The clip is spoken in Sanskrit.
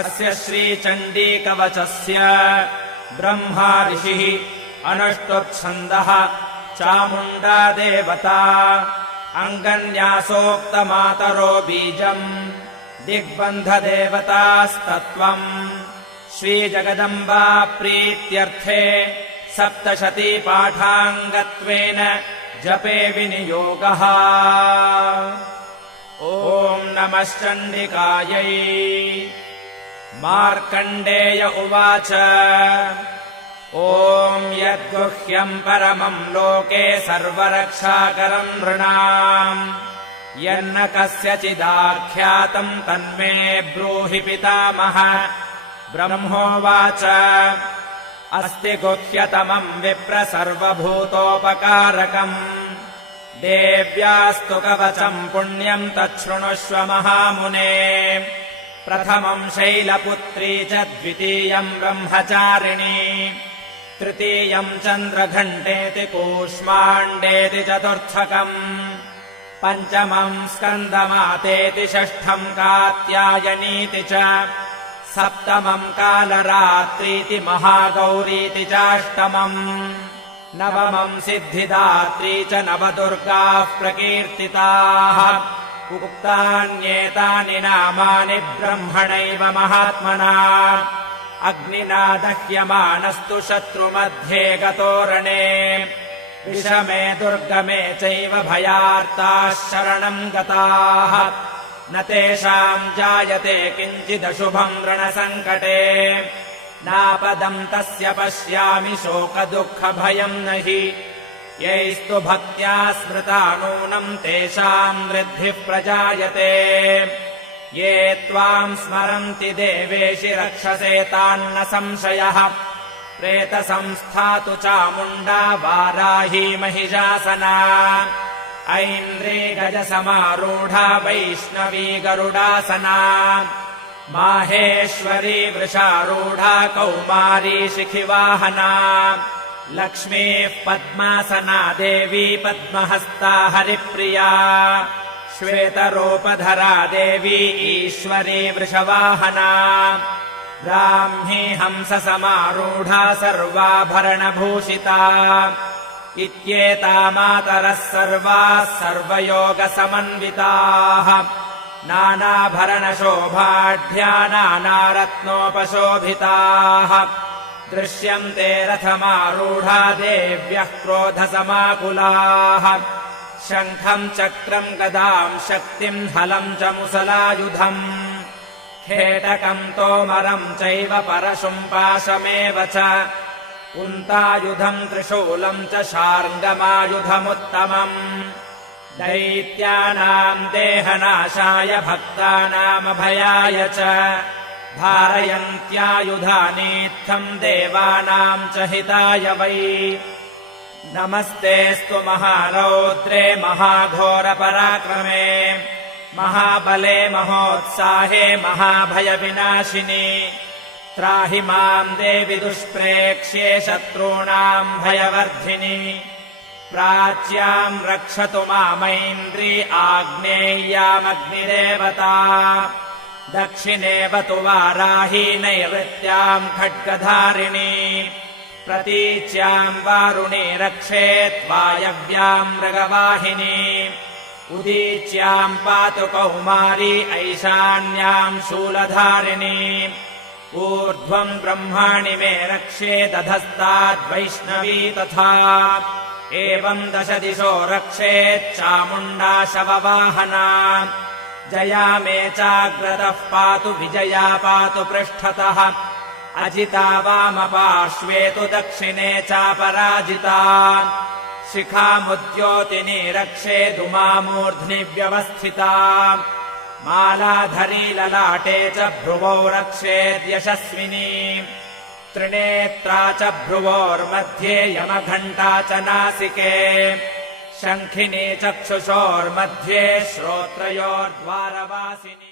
अस्य श्रीचण्डीकवचस्य ब्रह्मा ऋषिः अनुष्टुप्छन्दः चामुण्डा देवता अङ्गन्यासोक्तमातरो बीजम् दिग्बन्धदेवतास्तत्त्वम् श्रीजगदम्बा प्रीत्यर्थे सप्तशतीपाठाङ्गत्वेन जपे विनियोगः। ॐ नमश्चण्डिकायै। मार्कण्डेय उवाच ॐ यद्गुह्यम् परमम् लोके सर्वरक्षाकरम् नृणाम् यन्न कस्यचिदाख्यातम् तन्मे ब्रूहि पितामह। ब्रह्मोवाच अस्ति गुह्यतमम् विप्र सर्वभूतोपकारकम् देव्यास्तु कवचम् पुण्यम् तच्छृणुष्व महामुने। प्रथमम् शैलपुत्री च द्वितीयम् ब्रह्मचारिणी तृतीयम् चन्द्रघण्टेति कूष्माण्डेति चतुर्थकम् पञ्चमम् स्कन्दमातेति षष्ठम् कात्यायनीति च सप्तमम् कालरात्रीति महागौरीति चाष्टमम् नवमम् सिद्धिदात्री च नवदुर्गाः प्रकीर्तिताः। उक्तान्येतानि नामानि ब्रह्मणैव महात्मना अग्निना दह्यमानस्तु शत्रुमध्ये गतोरणे विषमे दुर्गमे चैव भयार्ताः शरणम् गताः न तेषाम् जायते किञ्चिदशुभम् रणसङ्कटे नापदम् तस्य पश्यामि शोकदुःखभयम् न हि यैस्तु भक्त्या स्मृता नूनम् तेषाम् वृद्धिः प्रजायते ये त्वाम् स्मरन्ति देवेशि रक्षसे तान्न संशयः प्रेतसंस्था तु चामुण्डा वाराही महिषासना ऐन्द्री गजसमारूढा वैष्णवी गरुडासना माहेश्वरी वृषारूढा कौमारी शिखिवाहना लक्ष्मीः पद्मासना देवी पद्महस्ता हरिप्रिया श्वेतरूपधरा देवी ईश्वरी वृषवाहना ब्राह्मी हंससमारूढा सर्वाभरणभूषिता इत्येता मातरः सर्वाः सर्वयोगसमन्विताः नानाभरणशोभाढ्या नानारत्नोपशोभिताः दृश्यन्ते रथमारूढा देव्यः क्रोधसमाकुलाः शङ्खम् चक्रम् गदाम् शक्तिम् हलम् च मुसलायुधम् खेटकम् तोमरम् चैव परशुम् पाशमेव च कुन्तायुधम् त्रिशूलम् च शार्ङ्गमायुधमुत्तमम् दैत्यानाम् देहनाशाय भक्तानामभयाय च धारयन्त्यायुधानीत्थम् देवानाम् च हिताय वै नमस्तेऽस्तु महारौद्रे महाघोरपराक्रमे महाबले महोत्साहे महाभयविनाशिनि त्राहि माम् देवि दुष्प्रेक्ष्ये शत्रूणाम् भयवर्धिनि प्राच्याम् रक्षतु मामैन्द्री आग्नेय्यामग्निदेवता दक्षिणेव तु वाराही नैऋत्याम् खड्गधारिणी प्रतीच्याम् वारुणी रक्षेत् वायव्याम् मृगवाहिनी उदीच्याम् पातु कौमारी ऐशान्याम् शूलधारिणी ऊर्ध्वम् ब्रह्माणि मे रक्षेदधस्ताद्वैष्णवी तथा एवम् 10 दिशो रक्षेच्चामुण्डा शववाहना जया मे चाग्रतः पातु विजया पातु पृष्ठतः अजिता वामपार्श्वे तु दक्षिणे चापराजिता शिखामुद्योतिनी रक्षेदुमामूर्ध्नि व्यवस्थिता मालाधरी ललाटे च भ्रुवौ रक्षेद्यशस्विनी त्रिनेत्रा च भ्रुवोर्मध्ये यमघण्टा च नासिके शङ्खिनी चक्षुषोर्मध्ये श्रोत्रयोर्द्वारवासिनी।